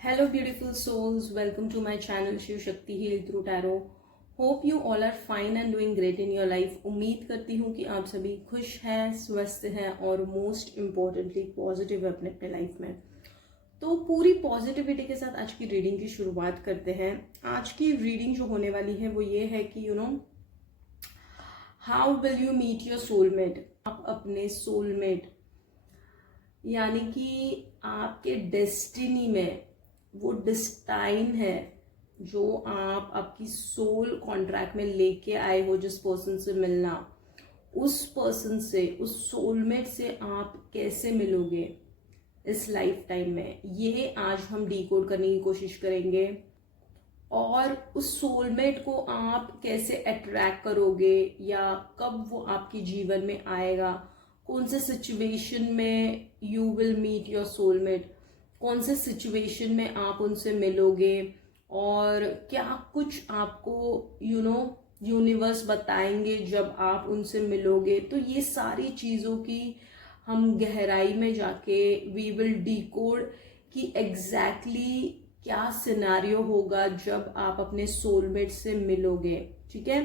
Hello beautiful souls, welcome to my channel Shiv Shakti Heal through Tarot. Hope you all are fine and doing great in your life. उम्मीद करती हूँ कि आप सभी खुश हैं, स्वस्थ हैं और मोस्ट इम्पॉर्टेंटली पॉजिटिव है अपने अपने लाइफ में। तो पूरी पॉजिटिविटी के साथ आज की रीडिंग की शुरुआत करते हैं। आज की रीडिंग जो होने वाली है वो ये है कि how will you meet your soulmate. आप अपने सोलमेट यानी कि आपके डेस्टिनी में वो डिस्टाइन है जो आप आपकी सोल कॉन्ट्रैक्ट में लेके आए हो, जिस पर्सन से मिलना, उस पर्सन से, उस सोलमेट से आप कैसे मिलोगे इस लाइफ टाइम में, ये आज हम डीकोड करने की कोशिश करेंगे। और उस सोलमेट को आप कैसे अट्रैक्ट करोगे या कब वो आपके जीवन में आएगा, कौन से सिचुएशन में you will meet your soulmate, कौन से सिचुएशन में आप उनसे मिलोगे और क्या कुछ आपको यूनिवर्स बताएंगे जब आप उनसे मिलोगे। तो ये सारी चीज़ों की हम गहराई में जाके वी विल डीकोड कि एग्जैक्टली क्या सिनेरियो होगा जब आप अपने सोलमेट से मिलोगे। ठीक है,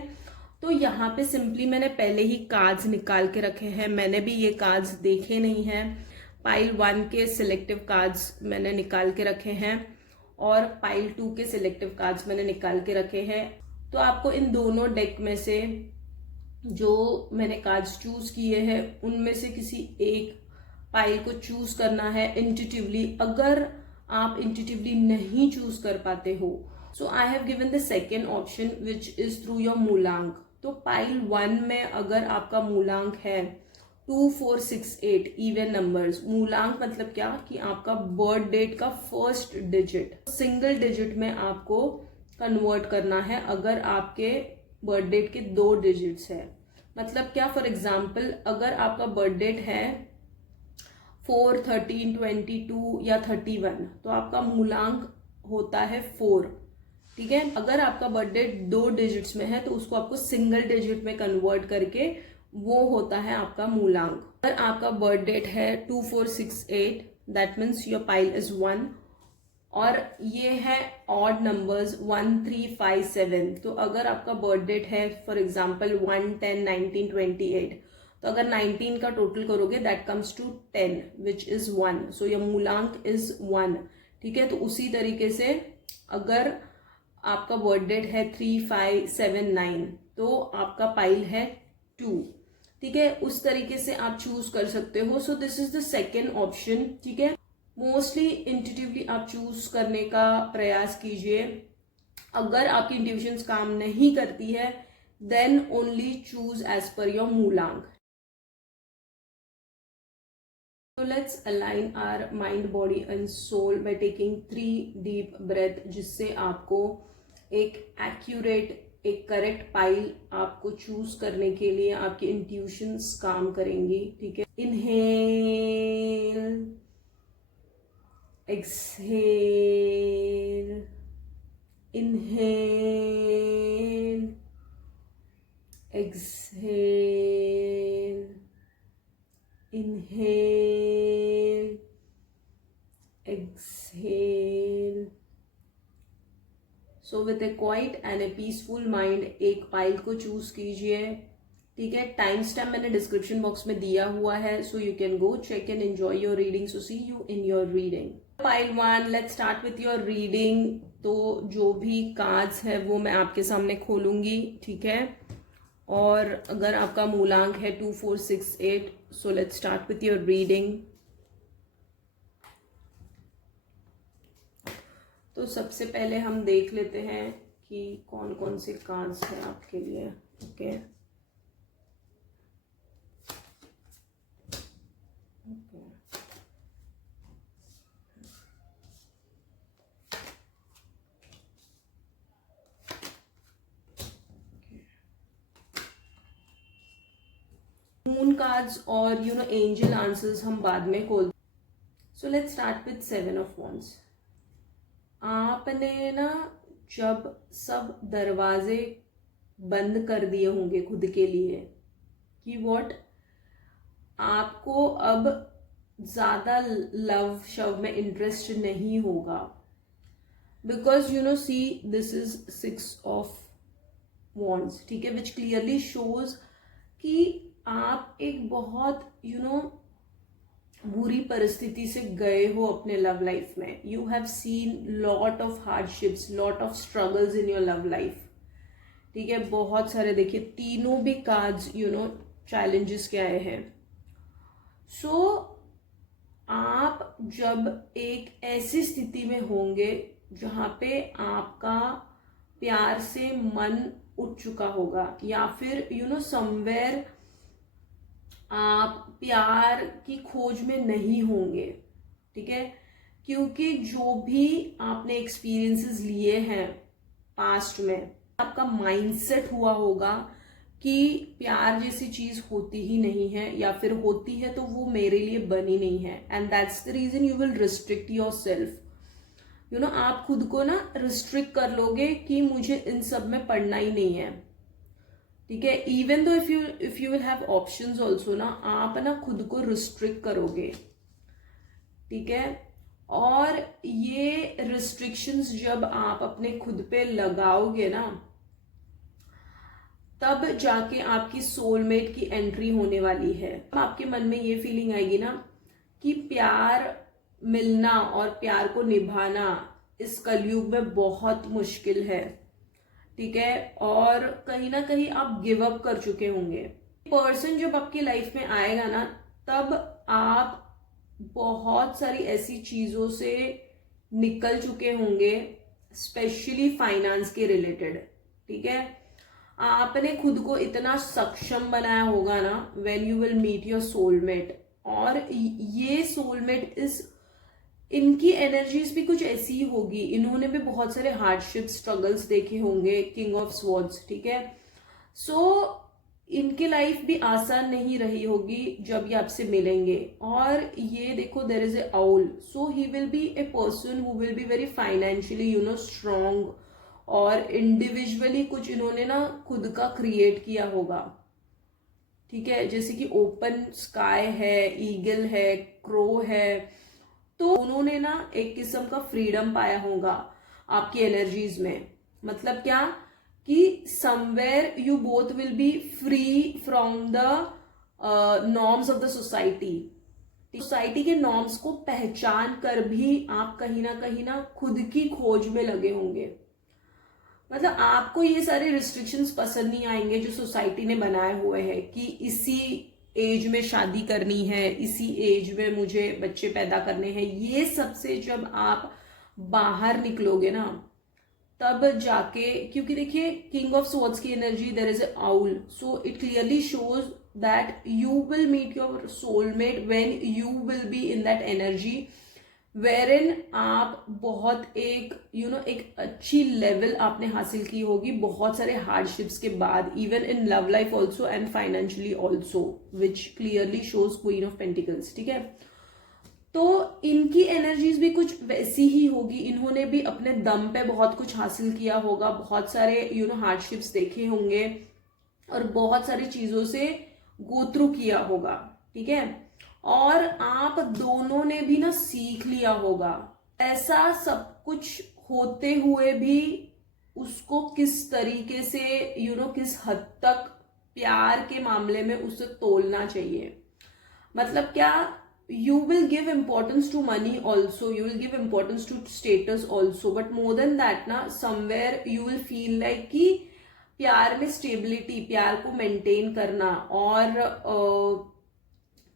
तो यहाँ पे सिंपली मैंने पहले ही कार्ड्स निकाल के रखे हैं। मैंने भी ये कार्ड्स देखे नहीं हैं। पाइल 1 के सिलेक्टिव कार्ड्स मैंने निकाल के रखे हैं और पाइल 2 के सिलेक्टिव कार्ड्स मैंने निकाल के रखे हैं। तो आपको इन दोनों डेक में से जो मैंने कार्ड्स चूज किए हैं उनमें से किसी एक पाइल को चूज करना है इंट्यूटिवली। अगर आप इंट्यूटिवली नहीं चूज कर पाते हो, so I have given the second option which is through your mulank. तो पाइल 1 में अगर आपका मूलांक है 2, 4, 6, 8 इवन नंबर्स। मूलांक मतलब क्या कि आपका बर्थ डेट का फर्स्ट डिजिट सिंगल डिजिट में आपको कन्वर्ट करना है अगर आपके बर्थ डेट के 2 डिजिट्स है। मतलब क्या, फॉर एग्जाम्पल अगर आपका बर्थ डेट है 4, 13, 22 या 31 तो आपका मूलांक होता है 4। ठीक है, अगर आपका बर्थ डेट 2 डिजिट्स में है तो उसको आपको सिंगल डिजिट में कन्वर्ट करके वो होता है आपका मूलांक। अगर आपका बर्थ डेट है 2, 4, 6, 8 that means your pile is 1 और ये है ऑड नंबर्स 1, 3, 5, 7। तो अगर आपका बर्थ डेट है फॉर एग्जाम्पल 1, 10, 19, 28 तो अगर 19 का टोटल करोगे that comes to 10 which is 1। So your मूलांक इज 1। ठीक है, तो उसी तरीके से अगर आपका बर्थ डेट है 3, 5, 7, 9 तो आपका पाइल है 2। ठीक है, उस तरीके से आप चूज कर सकते हो। So this is the second option. ठीक है, मोस्टली इंट्यूटिवली आप चूज करने का प्रयास कीजिए। अगर आपकी इंट्यूशंस काम नहीं करती है then only choose as per your मूलांक। So let's align our mind, body and soul by taking 3 deep breath, जिससे आपको एक एक्यूरेट, एक करेक्ट पाइल आपको चूज करने के लिए आपकी इंट्यूशंस काम करेंगी। ठीक है, inhale, exhale, inhale, exhale, inhale, exhale. So with a quiet and a peaceful mind एक पाइल को चूज कीजिए। ठीक है, टाइम स्टैम्प मैंने डिस्क्रिप्शन बॉक्स में दिया हुआ है, so you can go check and enjoy your reading. So see you in your reading. Pile 1, let's start with your reading. तो जो भी कार्ड्स है वो मैं आपके सामने खोलूंगी। ठीक है, और अगर आपका मूलांक है 2, 4, 6, 8 so let's start with your reading. तो सबसे पहले हम देख लेते हैं कि कौन कौन से कार्ड्स हैं आपके लिए। ओके, मून कार्ड्स और एंजल आंसर्स हम बाद में खोल। So let's start with 7 of wands. आपने ना जब सब दरवाजे बंद कर दिए होंगे खुद के लिए कि व्हाट आपको अब ज्यादा लव शव में इंटरेस्ट नहीं होगा, because you know see this is 6 of wands, ठीक है, विच क्लियरली शोज कि आप एक बहुत बुरी परिस्थिति से गए हो अपने लव लाइफ में. You have seen lot of hardships, lot of struggles in your love life, ठीक है, बहुत सारे. देखिए तीनों भी कार्ड्स चैलेंजेस के आए हैं. सो आप जब एक ऐसी स्थिति में होंगे जहां पे आपका प्यार से मन उठ चुका होगा, या फिर समवेयर आप प्यार की खोज में नहीं होंगे, ठीक है, क्योंकि जो भी आपने एक्सपीरियंसेस लिए हैं पास्ट में, आपका माइंडसेट हुआ होगा कि प्यार जैसी चीज होती ही नहीं है, या फिर होती है तो वो मेरे लिए बनी नहीं है. And that's the reason you will restrict yourself. आप खुद को ना रिस्ट्रिक्ट कर लोगे कि मुझे इन सब में पढ़ना ही नहीं है, ठीक है. Even though if you will have options also ना, आप ना खुद को रिस्ट्रिक्ट करोगे, ठीक है. और ये रिस्ट्रिक्शंस जब आप अपने खुद पे लगाओगे ना, तब जाके आपकी सोलमेट की एंट्री होने वाली है. आपके मन में ये फीलिंग आएगी ना कि प्यार मिलना और प्यार को निभाना इस कलयुग में बहुत मुश्किल है, ठीक है, और कहीं ना कहीं आप गिव अप कर चुके होंगे. पर्सन जब आपकी लाइफ में आएगा ना, तब आप बहुत सारी ऐसी चीजों से निकल चुके होंगे, स्पेशली फाइनेंस के रिलेटेड, ठीक है. आपने खुद को इतना सक्षम बनाया होगा ना when you will meet your soulmate. और ये सोलमेट इनकी एनर्जीज भी कुछ ऐसी ही होगी. इन्होंने भी बहुत सारे हार्डशिप स्ट्रगल्स देखे होंगे, किंग ऑफ स्वॉर्ड्स, ठीक है. सो इनकी लाइफ भी आसान नहीं रही होगी जब ये आपसे मिलेंगे. और ये देखो, there is a owl, so he will be a person who will be very financially strong, और इंडिविजुअली कुछ इन्होंने ना खुद का क्रिएट किया होगा, ठीक है, जैसे कि ओपन स्काई है, ईगल है, क्रो है. तो उन्होंने ना एक किस्म का फ्रीडम पाया होगा आपकी एनर्जीज में. मतलब क्या कि somewhere you both will be free from the norms of the society. Society के नॉर्म्स को पहचान कर भी आप कहीं ना खुद की खोज में लगे होंगे. मतलब आपको ये सारे रिस्ट्रिक्शंस पसंद नहीं आएंगे जो सोसाइटी ने बनाए हुए हैं कि इसी एज में शादी करनी है, इसी एज में मुझे बच्चे पैदा करने हैं. ये सबसे जब आप बाहर निकलोगे ना, तब जाके, क्योंकि देखिए किंग ऑफ स्वॉर्ड्स की energy, there is a owl, so it clearly shows that you will meet your soulmate when you will be in that energy wherein आप बहुत एक एक अच्छी लेवल आपने हासिल की होगी बहुत सारे हार्डशिप्स के बाद, even in love life also and financially also, which clearly shows queen of pentacles, ठीक है. तो इनकी एनर्जीज भी कुछ वैसी ही होगी. इन्होंने भी अपने दम पे बहुत कुछ हासिल किया होगा, बहुत सारे हार्डशिप्स देखे होंगे, और बहुत सारी चीजों से गो थ्रू किया होगा, ठीक है. और आप दोनों ने भी ना सीख लिया होगा ऐसा सब कुछ होते हुए भी उसको किस तरीके से किस हद तक प्यार के मामले में उसे तोलना चाहिए. मतलब क्या, you will give importance to money also, you will give importance to status also, but more than that ना, somewhere you will feel like कि प्यार में स्टेबिलिटी, प्यार को मेंटेन करना और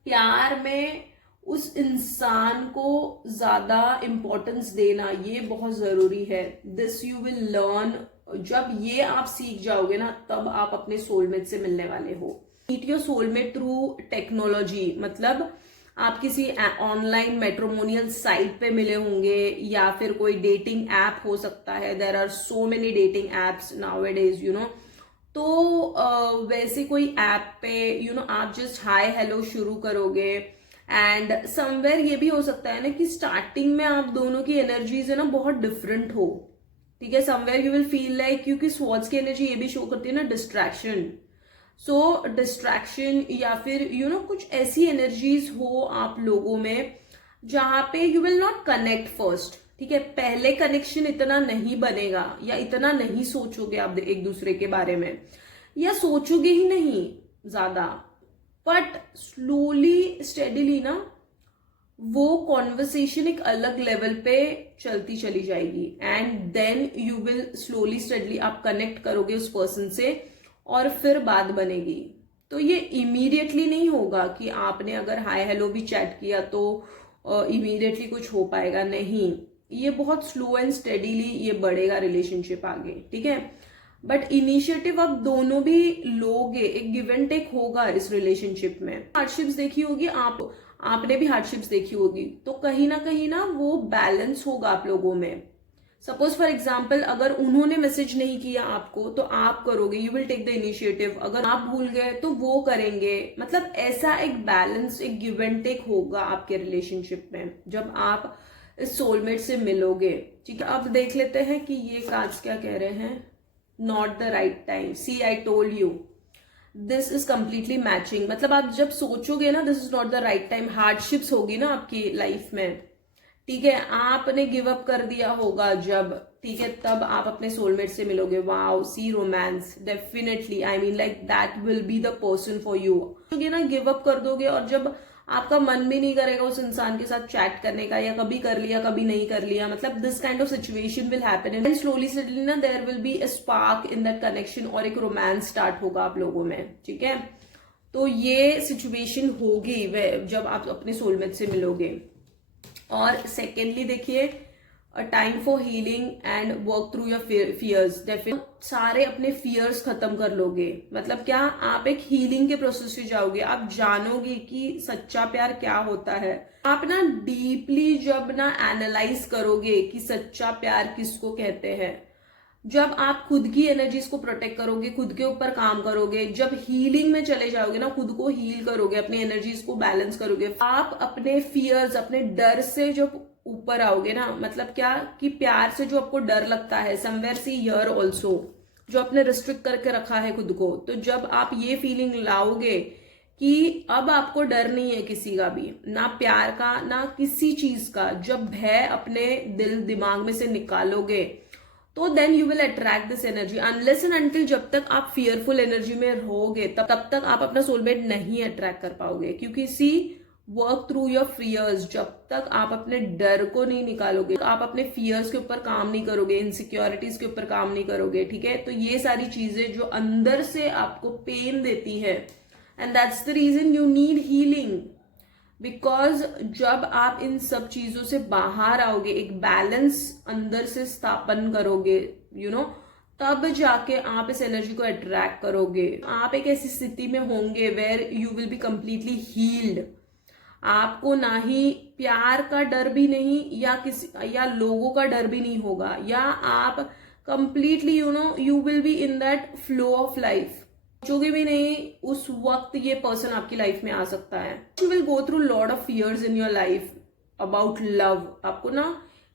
प्यार में उस इंसान को ज्यादा इम्पोर्टेंस देना, ये बहुत जरूरी है. This you will learn. जब ये आप सीख जाओगे ना, तब आप अपने सोलमेट से मिलने वाले हो. Meet your soulmate through technology. मतलब आप किसी ऑनलाइन मैट्रिमोनियल साइट पे मिले होंगे, या फिर कोई डेटिंग ऐप हो सकता है. There are so many dating apps nowadays, तो वैसे कोई ऐप पे आप जस्ट हाय हेलो शुरू करोगे. एंड समवेयर ये भी हो सकता है ना कि स्टार्टिंग में आप दोनों की एनर्जीज है ना बहुत डिफरेंट हो, ठीक है. Somewhere you will feel like, क्योंकि स्वॉर्ड्स की एनर्जी ये भी शो करती है ना डिस्ट्रैक्शन. सो डिस्ट्रैक्शन या फिर कुछ ऐसी एनर्जीज हो आप लोगों में जहां पे you will not connect first, ठीक है। पहले कनेक्शन इतना नहीं बनेगा या इतना नहीं सोचोगे आप एक दूसरे के बारे में, या सोचोगे ही नहीं ज्यादा, बट स्लोली स्टेडिली ना वो कॉन्वर्सेशन एक अलग लेवल पे चलती चली जाएगी, and then you will slowly steadily आप कनेक्ट करोगे उस पर्सन से और फिर बात बनेगी। तो ये इमीडिएटली नहीं होगा कि आपने अगर हाय हेलो भी चैट किया तो इमीडिएटली कुछ हो पाएगा, नहीं। ये बहुत स्लो एंड स्टेडीली ये बढ़ेगा रिलेशनशिप आगे, ठीक है। बट इनिशिएटिव अब दोनों भी लोगे, एक गिव एंड टेक होगा इस रिलेशनशिप में। हार्डशिप्स देखी होगी आपने भी हार्डशिप्स देखी होगी, तो कहीं ना वो बैलेंस होगा आप लोगों में। सपोज फॉर एग्जाम्पल अगर उन्होंने मैसेज नहीं किया आपको तो आप करोगे, you will take the initiative. अगर आप भूल गए तो वो करेंगे, मतलब ऐसा एक बैलेंस, एक गिव एंड टेक होगा आपके रिलेशनशिप में जब आप इस सोलमेट से मिलोगे, ठीक है। अब देख लेते हैं कि ये कार्ड्स क्या कह रहे हैं। Not the right time, see I told you, this is completely matching. मतलब आप जब सोचोगे ना this is not the right time, hardships होगी ना आपकी लाइफ में, ठीक है। आपने गिव अप कर दिया होगा जब, ठीक है, तब आप अपने सोलमेट से मिलोगे। Wow, see romance, definitely, I mean like that will be the person for you. ना गिव अप कर दोगे और जब आपका मन भी नहीं करेगा उस इंसान के साथ चैट करने का, या कभी कर लिया कभी नहीं कर लिया, मतलब this kind of situation will happen and slowly suddenly ना there will be a spark in that connection और एक रोमांस स्टार्ट होगा आप लोगों में, ठीक है। तो ये सिचुएशन होगी जब आप अपने सोलमेट से मिलोगे। और सेकेंडली देखिए, a time for healing and work through your fears. Definitely सारे अपने फियर्स खत्म कर लोगे, मतलब क्या, आप एक हीलिंग के प्रोसेस से जाओगे। आप जानोगे कि सच्चा प्यार क्या होता है। आप ना डीपली जब ना एनालाइज करोगे कि सच्चा प्यार किसको कहते हैं, जब आप खुद की एनर्जीज को प्रोटेक्ट करोगे, खुद के ऊपर काम करोगे, जब हीलिंग में चले जाओगे ना, खुद को हील करोगे, अपनी एनर्जीज को बैलेंस करोगे, आप अपने फियर्स, अपने डर से जब ऊपर आओगे ना, मतलब क्या कि प्यार से जो आपको डर लगता है, समवेयर सी हियर ऑल्सो, जो आपने रिस्ट्रिक्ट करके रखा है खुद को, तो जब आप ये फीलिंग लाओगे कि अब आपको डर नहीं है किसी का भी, ना प्यार का ना किसी चीज का, जब भय अपने दिल दिमाग में से निकालोगे, तो then you will attract this energy. Unless and until जब तक आप फियरफुल एनर्जी में रहोगे तब तक आप अपना सोलमेट नहीं अट्रैक्ट कर पाओगे, क्योंकि सी वर्क थ्रू योर फियर्स, जब तक आप अपने डर को नहीं निकालोगे, आप अपने फियर्स के ऊपर काम नहीं करोगे, इनसिक्योरिटीज के ऊपर काम नहीं करोगे, ठीक है। तो ये सारी चीजें जो अंदर से आपको पेन देती है, and that's the reason you need healing, because जब आप इन सब चीजों से बाहर आओगे, एक बैलेंस अंदर से स्थापन करोगे, तब जाके आप इस एनर्जी को अट्रैक्ट करोगे। आप एक ऐसी स्थिति में होंगे where you will be completely healed. आपको ना ही प्यार का डर भी नहीं, या लोगों का डर भी नहीं होगा, या आप completely you will be in that flow of life, सोचोगे भी नहीं उस वक्त ये पर्सन आपकी लाइफ में आ सकता है। You will go through lot of fears in your life about love. आपको ना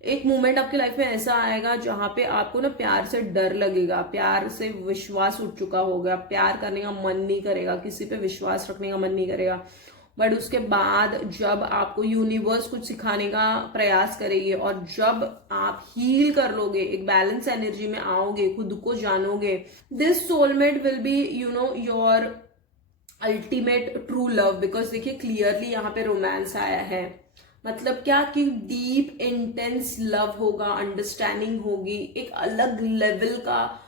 एक मोमेंट आपकी लाइफ में ऐसा आएगा जहां पे आपको ना प्यार से डर लगेगा, प्यार से विश्वास उठ चुका होगा, प्यार करने का मन नहीं करेगा, किसी पे विश्वास रखने का मन नहीं करेगा। बट उसके बाद जब आपको यूनिवर्स कुछ सिखाने का प्रयास करेगी और जब आप हील कर लोगे, एक बैलेंस एनर्जी में आओगे, खुद को जानोगे, this soulmate will be your ultimate true love. Because देखिए क्लियरली यहाँ पे रोमांस आया है, मतलब क्या कि डीप इंटेंस लव होगा, अंडरस्टैंडिंग होगी, एक अलग लेवल का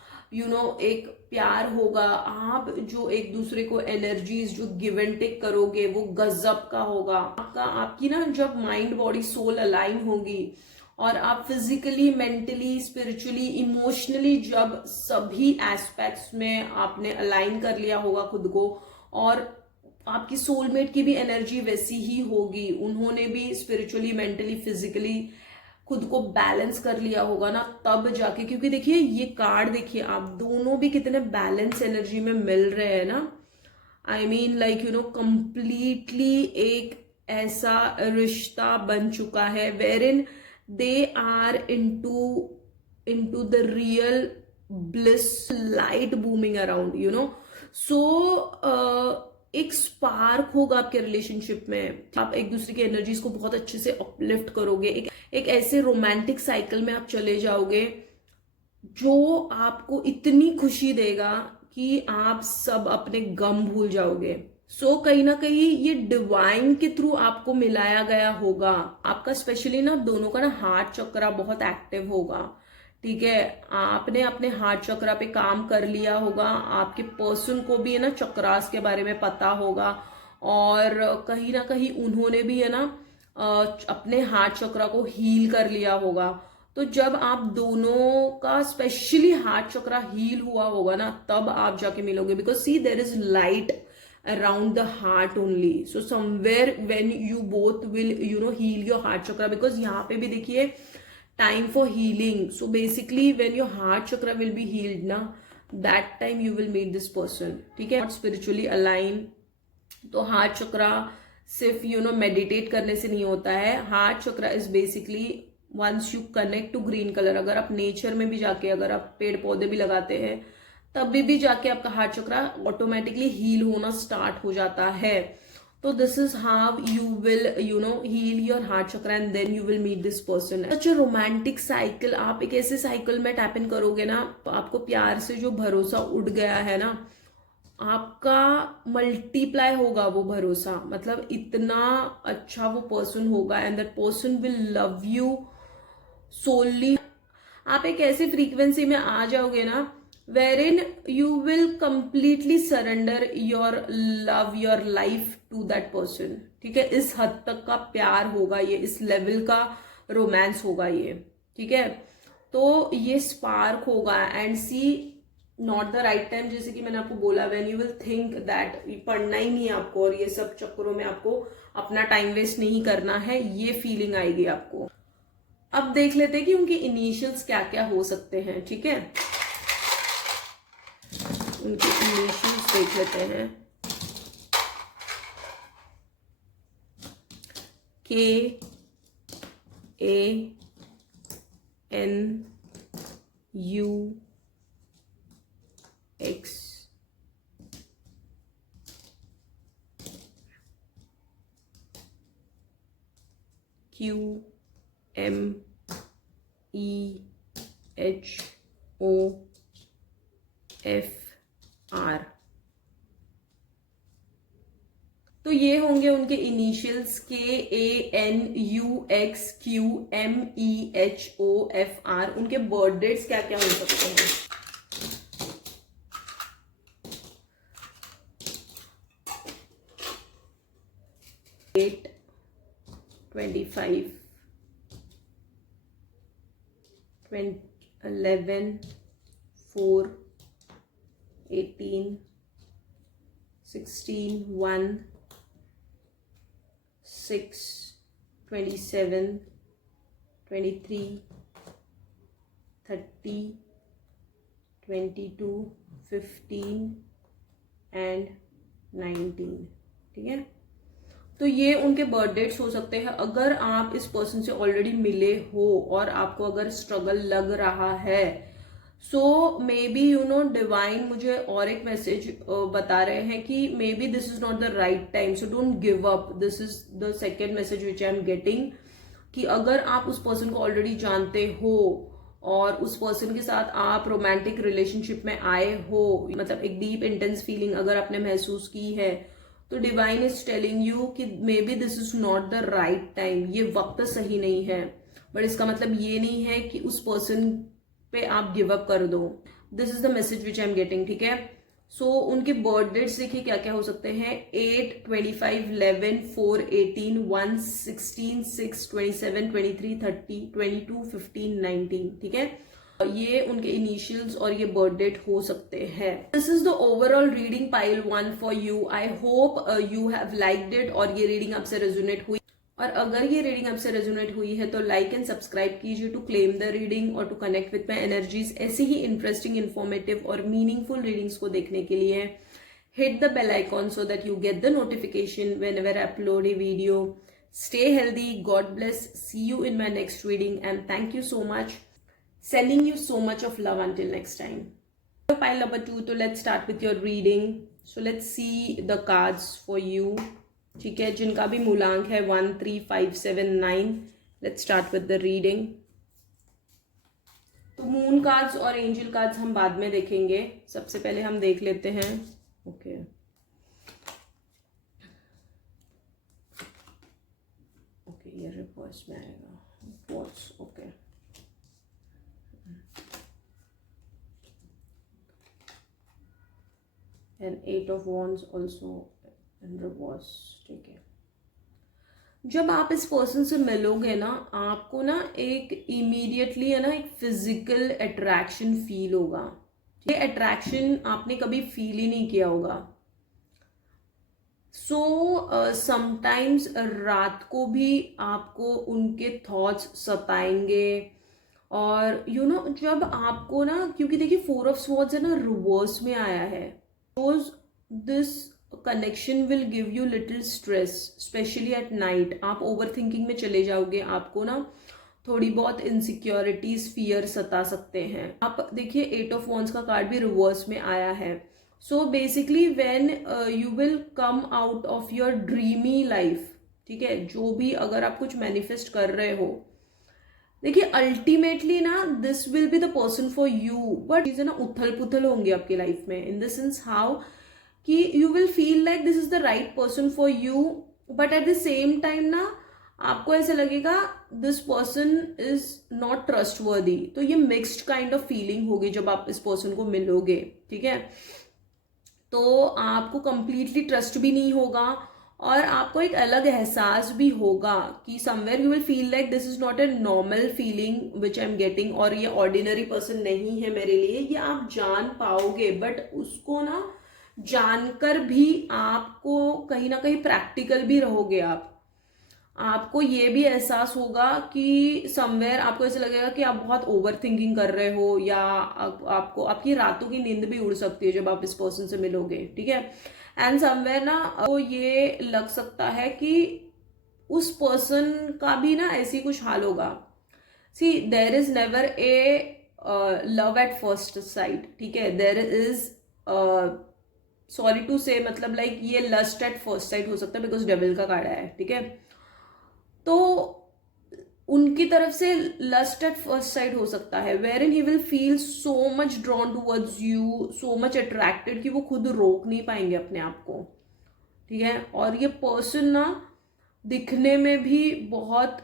एक प्यार होगा। आप जो एक दूसरे को एनर्जीज जो गिव एंड टेक करोगे वो गजब का होगा। आपकी ना जब माइंड बॉडी सोल अलाइन होगी और आप फिजिकली, मेंटली, स्पिरिचुअली, इमोशनली जब सभी एस्पेक्ट्स में आपने अलाइन कर लिया होगा खुद को, और आपकी सोलमेट की भी एनर्जी वैसी ही होगी, उन्होंने भी स्पिरिचुअली, मेंटली, फिजिकली खुद को बैलेंस कर लिया होगा ना, तब जाके, क्योंकि देखिए ये कार्ड देखिए, आप दोनों भी कितने बैलेंस एनर्जी में मिल रहे हैं ना। आई मीन लाइक कंप्लीटली एक ऐसा रिश्ता बन चुका है wherein they are into the real bliss, light booming around, so एक स्पार्क होगा आपके रिलेशनशिप में, आप एक दूसरे की एनर्जीज को बहुत अच्छे से अपलिफ्ट करोगे, एक ऐसे रोमांटिक साइकिल में आप चले जाओगे जो आपको इतनी खुशी देगा कि आप सब अपने गम भूल जाओगे। सो कहीं ना कहीं ये डिवाइन के थ्रू आपको मिलाया गया होगा। आपका स्पेशली ना दोनों का ना हार्ट चक्रा बहुत एक्टिव होगा, ठीक है। आपने अपने हार्ट चक्रा पे काम कर लिया होगा, आपके पर्सन को भी है ना चक्रास के बारे में पता होगा, और कहीं ना कहीं उन्होंने भी है ना अपने हार्ट चक्रा को हील कर लिया होगा। तो जब आप दोनों का स्पेशली हार्ट चक्रा हील हुआ होगा ना, तब आप जाके मिलोगे, because see there is light around the heart only. So somewhere when you both will heal your heart chakra, because यहाँ पे भी देखिए time for healing. So basically when your heart chakra will be healed ना, that time you will meet this person, ठीक है। Not spiritually aligned, तो heart chakra सिर्फ meditate करने से नहीं होता है। Heart chakra is basically once you connect to green colour, अगर आप नेचर में भी जाके, अगर आप पेड़ पौधे भी लगाते हैं तभी भी जाके आपका हार्ट चक्रा ऑटोमेटिकली हील होना स्टार्ट हो जाता है। तो this is how you will heal your heart chakra and then you will meet this person. Such a romantic cycle, आप एक ऐसे साइकिल में टैप इन करोगे ना, आपको प्यार से जो भरोसा उठ गया है ना, आपका मल्टीप्लाई होगा वो भरोसा, मतलब इतना अच्छा वो पर्सन होगा and that person will love you solely. आप एक ऐसी फ्रीक्वेंसी में आ जाओगे ना wherein you will completely surrender your love, your life to that person, ठीक है। इस हद तक का प्यार होगा ये, इस लेवल का रोमांस होगा ये, ठीक है। तो ये स्पार्क होगा and see not the right time, जैसे कि मैंने आपको बोला, when you will think that पढ़ना ही नहीं है आपको और ये सब चक्करों में आपको अपना टाइम वेस्ट नहीं करना है, ये फीलिंग आएगी आपको। अब देख लेते हैं कि उनके इनिशियल्स क्या क्या हो सकते हैं, ठीक है। उनके इनिशियल्स देख लेते हैं। KANYU X QMEHOFR। तो ये होंगे उनके इनिशियल्स KANUXQMEHOFR। उनके बर्थ डेट्स क्या क्या हो सकते हैं? 8/25, 11/4, 18, 16, 1, 6, 27, 23, 30, 22, 15 एंड 19, ठीक है। तो ये उनके बर्थ डेट्स हो सकते हैं। अगर आप इस पर्सन से ऑलरेडी मिले हो और आपको अगर स्ट्रगल लग रहा है, सो मे बी डिवाइन मुझे और एक मैसेज बता रहे हैं कि may be this is not the right time, so don't give up. This is the second message which I am getting, कि अगर आप उस पर्सन को ऑलरेडी जानते हो और उस पर्सन के साथ आप रोमांटिक रिलेशनशिप में आए हो, मतलब एक डीप इंटेंस फीलिंग अगर आपने महसूस की है, तो डिवाइन इज टेलिंग यू कि may be this is not the right time, ये वक्त सही नहीं है। बट इसका मतलब ये नहीं है कि उस पर्सन पे आप गिव अप कर दो। This is the message which I am getting, ठीक है। सो उनके बर्थ डेट्स देखिए क्या क्या हो सकते हैं। 8/25, 11, 4, 18, 1, 16, 6, 27, 23, 30, 22, 15, 19, ठीक है। ये उनके इनिशियल्स और ये बर्थ डेट हो सकते हैं। This is the overall reading pile 1 for you. I hope you have liked it और ये रीडिंग आपसे रेजोनेट हुई। और अगर ये रीडिंग आपसे रेजोनेट हुई है तो लाइक एंड सब्सक्राइब कीजिए टू क्लेम द रीडिंग और to connect with my energies. ऐसी ही इंटरेस्टिंग, इन्फॉर्मेटिव और मीनिंगफुल रीडिंग्स को देखने के लिए hit the bell icon so that you get the notification whenever I upload a video. Stay healthy. God bless. See you in my next reading and thank you so much. Sending you so much of love until next time. Pile number 2, so let's start with your reading. So let's see the cards for you, ठीक है, जिनका भी मूलांक है 1, 3, 5, 7, 9। Let's start with the reading. तो moon cards और angel cards हम बाद में देखेंगे, सबसे पहले हम देख लेते हैं। ओके ओके, ये रिवर्स में आएगा, what's, okay. And 8 of wands also in reverse, ठीक है। जब आप इस पर्सन से मिलोगे ना, आपको ना एक इमीडिएटली है ना एक फिजिकल अट्रैक्शन फील होगा। ये अट्रैक्शन आपने कभी फील ही नहीं किया होगा। सो समटाइम्स रात को भी आपको उनके थॉट्स सताएंगे। और यू नो जब आपको ना, क्योंकि देखिए 4 ऑफ स्वॉर्ड्स है ना, रिवर्स में आया है, this connection will give you little stress, specially at night. आप ओवर थिंकिंग में चले जाओगे, आपको ना थोड़ी बहुत इनसिक्योरिटीज, फियर सता सकते हैं। आप देखिए 8 ऑफ वॉन्ड्स का कार्ड भी रिवर्स में आया है। So basically when you will come out of your dreamy life, ठीक है, जो भी अगर आप कुछ मैनिफेस्ट कर रहे हो, देखिए अल्टीमेटली ना this will be the person for you, but चीजें ना उथल पुथल होंगी आपकी लाइफ में, इन द सेंस हाउ कि you will feel like this is the right person for you, but at the same time ना आपको ऐसा लगेगा this person is not trustworthy. तो ये मिक्स्ड काइंड ऑफ फीलिंग होगी जब आप इस पर्सन को मिलोगे, ठीक है। तो आपको कंप्लीटली ट्रस्ट भी नहीं होगा और आपको एक अलग एहसास भी होगा कि somewhere you will feel like this is not a normal feeling which I am getting, और ये ऑर्डिनरी पर्सन नहीं है मेरे लिए, ये आप जान पाओगे। बट उसको ना जानकर भी आपको कहीं ना कहीं प्रैक्टिकल भी रहोगे आप। आपको ये भी एहसास होगा कि समवेयर आपको ऐसे लगेगा कि आप बहुत ओवर थिंकिंग कर रहे हो, या आपको आपकी रातों की नींद भी उड़ सकती है जब आप इस पर्सन से मिलोगे, ठीक है। एंड समवेयर ना तो ये लग सकता है कि उस पर्सन का भी ना ऐसी कुछ हाल होगा। See there is never a love at first sight, ठीक है, देयर इज सॉरी टू से, मतलब लाइक ये लस्ट एट फर्स्ट साइट हो सकता है, बिकॉज डेविल का कार्ड है, ठीक है। तो उनकी तरफ से लस्ट एट फर्स्ट साइट हो सकता है, wherein he will feel so much drawn towards you, so much attracted कि वो खुद रोक नहीं पाएंगे अपने आप को, ठीक है। और ये पर्सन ना दिखने में भी बहुत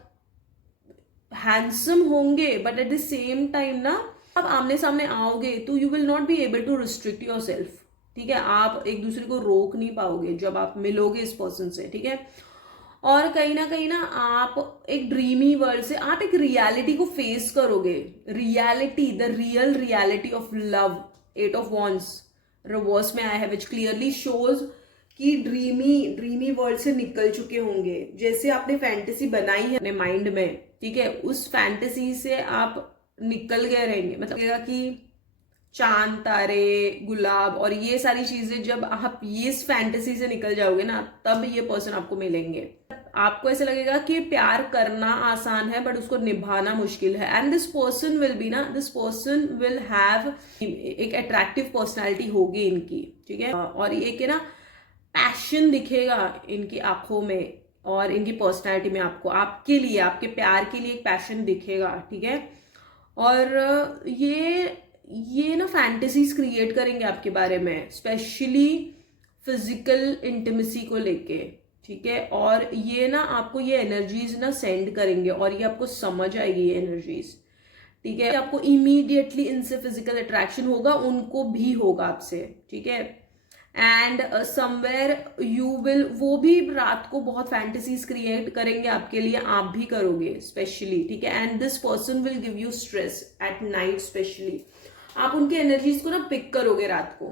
हैंडसम होंगे, but at the same time ना आप आमने सामने आओगे तो you will not be able to restrict yourself, ठीक है। आप एक दूसरे को रोक नहीं पाओगे जब आप मिलोगे इस पर्सन से, ठीक है। और कहीं ना आप एक ड्रीमी वर्ल्ड से आप एक रियलिटी को फेस करोगे, reality, the real reality of love. 8 of wands reverse में आया है, विच क्लियरली शोज कि ड्रीमी वर्ल्ड से निकल चुके होंगे। जैसे आपने फैंटेसी बनाई है अपने माइंड में, ठीक है, उस फैंटेसी से आप निकल गए रहेंगे। मतलब कि चांद, तारे, गुलाब और ये सारी चीजें, जब आप ये इस फैंटेसी से निकल जाओगे ना, तब ये पर्सन आपको मिलेंगे। आपको ऐसा लगेगा कि प्यार करना आसान है बट उसको निभाना मुश्किल है। And this person will B ना, दिस पर्सन विल हैव एक अट्रैक्टिव पर्सनैलिटी होगी इनकी, ठीक है। और एक ना पैशन दिखेगा इनकी आंखों में और इनकी पर्सनैलिटी में, आपको आपके लिए, आपके प्यार के लिए एक पैशन दिखेगा, ठीक है। और ये ना फैंटेसीज क्रिएट करेंगे आपके बारे में, स्पेशली फिजिकल इंटीमेसी को लेके, ठीक है। और ये ना आपको ये एनर्जीज ना सेंड करेंगे और ये आपको समझ आएगी ये एनर्जीज, ठीक है। आपको इमीडिएटली इनसे फिजिकल अट्रैक्शन होगा, उनको भी होगा आपसे, ठीक है। एंड समवेयर यू विल, वो भी रात को बहुत फैंटेसीज क्रिएट करेंगे आपके लिए, आप भी करोगे स्पेशली, ठीक है। And this person will give you stress at night, specially आप उनकी एनर्जीज को ना पिक करोगे रात को।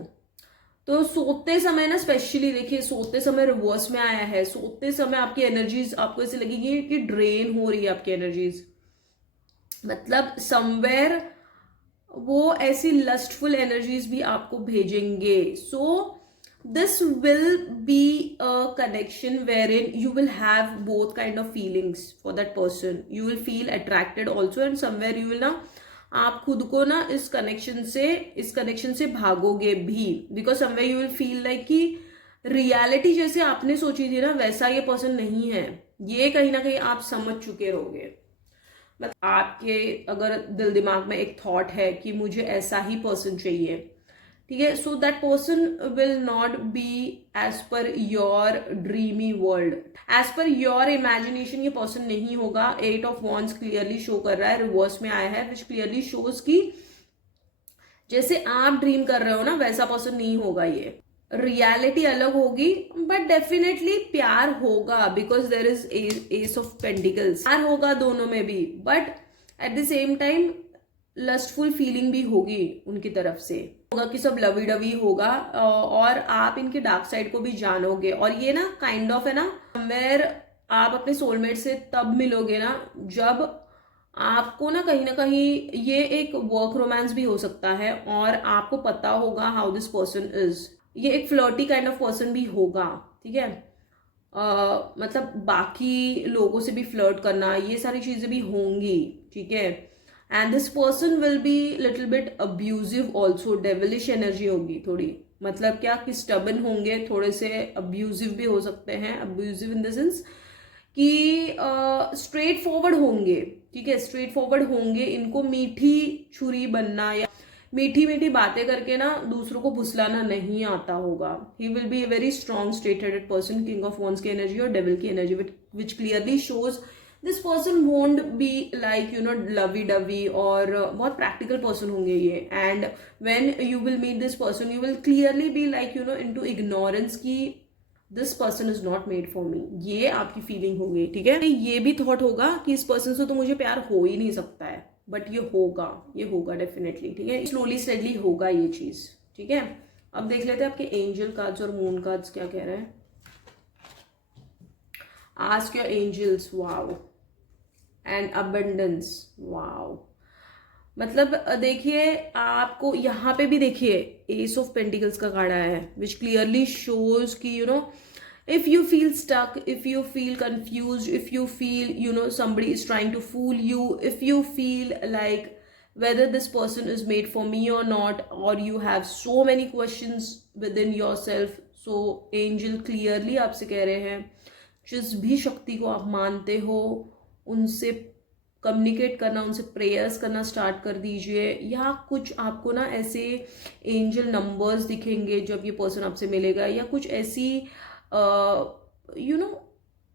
तो सोते समय ना स्पेशली देखिए, सोते समय रिवर्स में आया है, सोते समय आपकी एनर्जीज आपको ऐसे लगेगी कि ड्रेन हो रही है आपकी एनर्जीज, मतलब समवेयर वो ऐसी लस्टफुल एनर्जीज भी आपको भेजेंगे। सो this will be a connection wherein you will have both kind of feelings for that person. You will feel attracted also, and somewhere you will now आप खुद को ना इस कनेक्शन से भागोगे भी, because somewhere you will feel like कि reality जैसे आपने सोची थी ना वैसा ये पर्सन नहीं है, ये कहीं ना कहीं आप समझ चुके रहोगे। मतलब आपके अगर दिल दिमाग में एक थॉट है कि मुझे ऐसा ही पर्सन चाहिए, ठीक है, so that person will not be as per your dreamy world, as per your imagination ये पर्सन नहीं होगा। 8 ऑफ Wands क्लियरली शो कर रहा है, रिवर्स में आया है, विच क्लियरली शोज कि जैसे आप ड्रीम कर रहे हो ना वैसा पर्सन नहीं होगा। ये रियलिटी अलग होगी, बट डेफिनेटली प्यार होगा, because there is S of pentacles, प्यार होगा दोनों में भी, but at the same time lustful feeling भी होगी उनकी तरफ से, होगा कि सब लवी डवी होगा, और आप इनके डार्क साइड को भी जानोगे। और ये ना काइंड ऑफ है ना, समवेयर आप अपने सोलमेट से तब मिलोगे ना जब आपको ना कहीं ये एक वर्क रोमांस भी हो सकता है, और आपको पता होगा हाउ दिस पर्सन इज, ये एक फ्लर्टी काइंड ऑफ पर्सन भी होगा, ठीक है। मतलब बाकी लोगों से भी फ्लर्ट करना, ये सारी चीजें भी होंगी, ठीक है। And this person will be little bit abusive also, devilish energy होगी थोड़ी, मतलब क्या कि स्टबन होंगे, थोड़े से अब्यूजिव भी हो सकते हैं, अब्यूजिव इन द सेंस कि स्ट्रेट फॉरवर्ड होंगे, ठीक है, स्ट्रेट फॉरवर्ड होंगे। इनको मीठी छुरी बनना या मीठी मीठी बातें करके ना दूसरों को फुसलाना नहीं आता होगा। He will be a very strong straight headed person, king of wands की एनर्जी और डेविल की energy, which clearly shows this person won't be like you know lovey dovey, और बहुत प्रैक्टिकल पर्सन होंगे ये। And when you will meet this person you will clearly be like you know into ignorance की this person is not made for me, ये आपकी feeling होगी, ठीक है। ये भी थॉट होगा कि इस पर्सन से तो मुझे प्यार हो ही नहीं सकता है, बट ये होगा डेफिनेटली, ठीक है, स्लोली स्टेडली होगा ये चीज, ठीक है। अब देख लेते हैं आपके एंजल कार्ड्स और मून कार्ड्स क्या कह रहे हैं। Ask your angels, wow, and abundance, wow. मतलब देखिए आपको यहाँ पे भी देखिए एस ऑफ पेंटिकल्स का कार्ड आया है, विच क्लियरली शोज कि you know if you feel stuck, if you feel confused, if you feel you know somebody is trying to fool you, if you feel like whether this person is made for me or not, or you have so many questions within yourself, so angel clearly आपसे कह रहे हैं जिस भी शक्ति को आप मानते हो उनसे कम्युनिकेट करना, उनसे प्रेयर्स करना स्टार्ट कर दीजिए। या कुछ आपको ना ऐसे एंजल नंबर्स दिखेंगे जब ये पर्सन आपसे मिलेगा, या कुछ ऐसी यू नो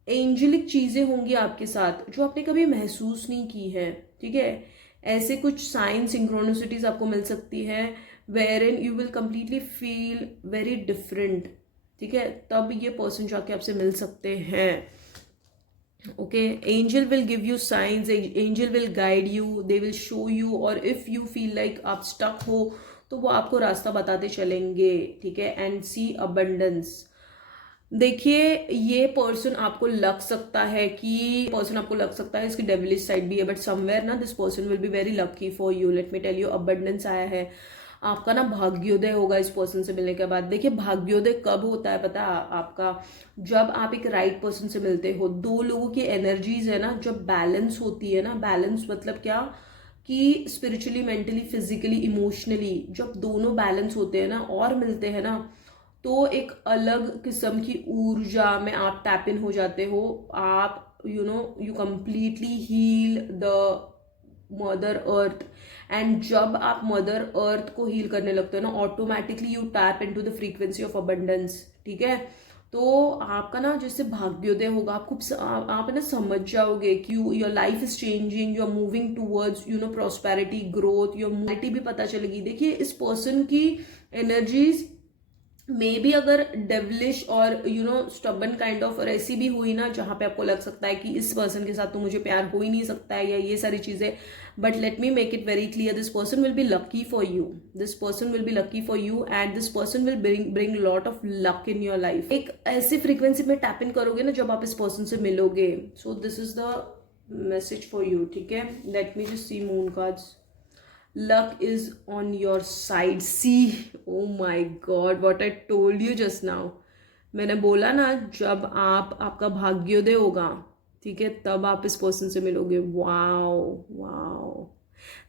एंजलिक चीजें होंगी आपके साथ जो आपने कभी महसूस नहीं की है, ठीक है। ऐसे कुछ साइन सिंक्रोनिसिटीज आपको मिल सकती है wherein you will completely feel very different, ठीक है, तब ये पर्सन जाके आपसे मिल सकते हैं। Okay, angel will give you science, angel will guide you, they will show you, और इफ यू फील लाइक आप स्टक हो तो वो आपको रास्ता बताते चलेंगे, ठीक है। एंड सी अबंडेंस, देखिए ये पर्सन आपको लग सकता है इसकी डेविलिश साइड भी है, बट समवेयर ना this person will be very lucky for you. Let me tell you, abundance आया है, आपका ना भाग्योदय होगा इस पर्सन से मिलने के बाद। देखिए भाग्योदय कब होता है पता है आपका, जब आप एक राइट पर्सन से मिलते हो। दो लोगों की एनर्जीज है ना जब बैलेंस होती है ना, बैलेंस मतलब क्या कि स्पिरिचुअली, मेंटली, फिजिकली, इमोशनली जब दोनों बैलेंस होते हैं ना और मिलते हैं ना, तो एक अलग किस्म की ऊर्जा में आप टैप इन हो जाते हो। आप you completely heal the mother earth, and जब आप मदर अर्थ को हील करने लगते हो ना automatically you tap into the frequency of abundance, ठीक है। तो आपका ना जैसे भाग्योदय होगा, आप ना समझ जाओगे कि your life is changing, you are moving towards prosperity, growth, your mobility भी पता चलेगी। देखिए इस पर्सन की एनर्जीज मे बी अगर डेवलिश और स्टबन काइंड ऑफ, और ऐसी भी हुई ना जहां पे आपको लग सकता है कि इस पर्सन के साथ तो मुझे प्यार हो ही नहीं सकता है, या ये सारी चीजें, but let me make it very clear, this person will be lucky for you, this person will be lucky for you, and this person will bring lot of luck in your life. एक ऐसी frequency में tap in करोगे ना जब आप इस person से मिलोगे। So this is the message for you, ठीक है। Let me just see moon cards. Luck is on your side. See, oh my God, what I told you just now. मैंने बोला ना जब आपका भाग्योदय होगा, ठीक है, तब आप इस पर्सन से मिलोगे। Wow wow,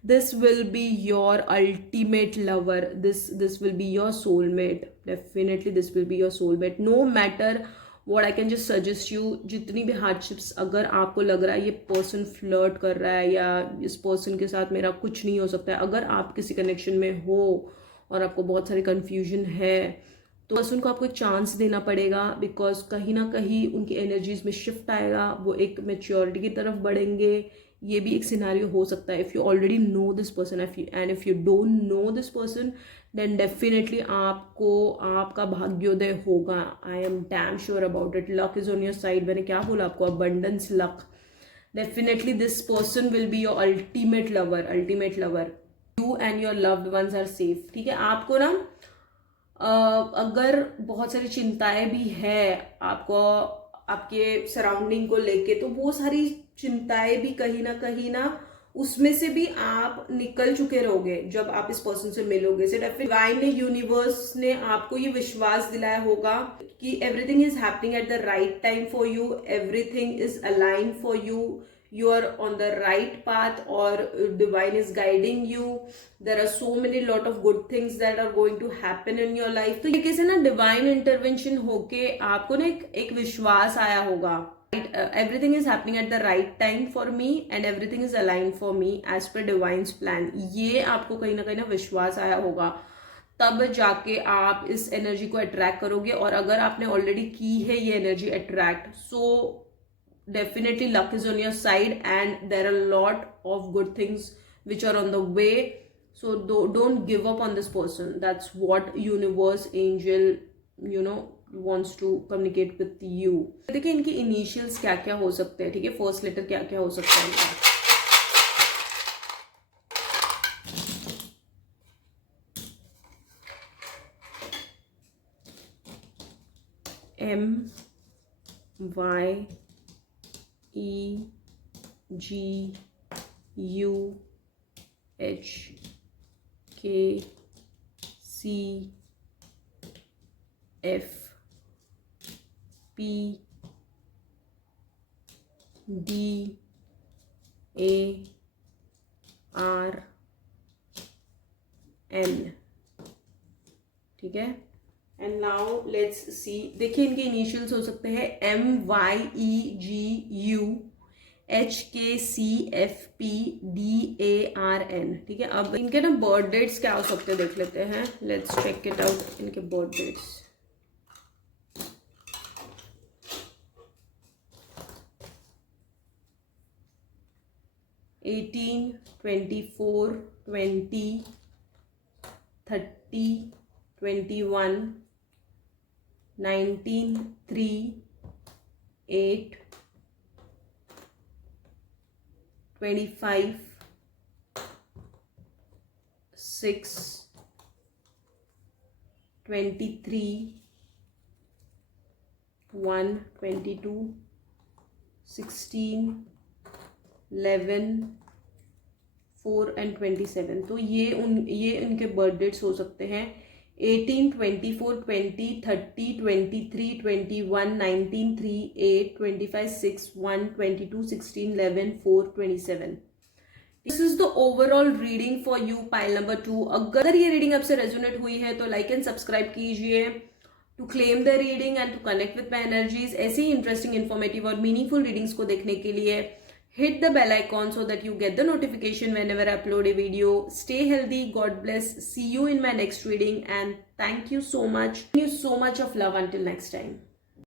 This will be your ultimate lover. This will be your soulmate. Definitely this will be your soulmate. No matter what, I can just suggest you, जितनी भी hardships अगर आपको लग रहा है ये पर्सन फ्लर्ट कर रहा है या इस पर्सन के साथ मेरा कुछ नहीं हो सकता है, अगर आप किसी कनेक्शन में हो और आपको बहुत सारी कंफ्यूजन है, तो बस उनको आपको एक चांस देना पड़ेगा, बिकॉज कहीं ना कहीं उनकी एनर्जीज में शिफ्ट आएगा, वो एक मेच्योरिटी की तरफ बढ़ेंगे. ये भी एक सिनारियो हो सकता है. If you already know this person and if you don't know this person, then definitely आपको आपका भाग्योदय होगा. I am damn sure about it. Luck is on your side. मैंने क्या बोला आपको? Abundance luck. Definitely this person will be your ultimate lover. Ultimate lover. You and your loved ones are safe. ठीक है. आपको ना अगर बहुत सारी चिंताएं भी है आपको आपके सराउंडिंग को लेके, तो वो सारी चिंताएं भी कहीं ना उसमें से भी आप निकल चुके रहोगे जब आप इस पर्सन से मिलोगे. से डिवाइन ने, यूनिवर्स ने आपको ये विश्वास दिलाया होगा कि everything is happening at the right time for you. Everything is align for you. You are on the right path, or divine is guiding you. There are so many lot of good things that are going to happen in your life. तो ये कैसे ना divine intervention होके आपको ना एक विश्वास आया होगा. Everything is happening at the right time for me and everything is aligned for me as per divine's plan. ये आपको कहीं ना विश्वास आया होगा, तब जाके आप इस एनर्जी को अट्रैक्ट करोगे. और अगर आपने ऑलरेडी की है ये energy attract, so definitely luck is on your side and there are a lot of good things which are on the way. So don't give up on this person. That's what universe, angel, wants to communicate with you. देखिए इनकी initials क्या क्या हो सकते हैं. ठीक है. First letter क्या क्या हो सकता है इनका. MYEGUHKCFPDARN. ठीक है. And now let's see. देखिए इनके इनिशियल्स हो सकते हैं MYEGUHKCFPDARN. ठीक है. अब इनके ना बर्थ डेट्स क्या हो सकते हैं देख लेते हैं. Let's check it out. इनके बर्थ डेट्स 18, 24, 20, 30, 21, 19, 3, 8, 25, 6, 23, 1, 22, 16, 11, 4 एंड 27. तो ये इनके बर्थ डेट्स हो सकते हैं 18, 24, 20, 30, 23, 21, 19, 3, 8, 25, 6, 1, 22, 16, 11, 4, 27. This is the overall reading for you pile number 2. अगर ये रीडिंग आपसे रेजोनेट हुई है तो लाइक एंड सब्सक्राइब कीजिए to claim the reading and to connect with my energies. ऐसे ही इंटरेस्टिंग, इन्फॉर्मेटिव और मीनिंगफुल रीडिंग्स को देखने के लिए hit the bell icon so that you get the notification whenever I upload a video. Stay healthy. God bless. See you in my next reading and thank you so much. Of love until next time.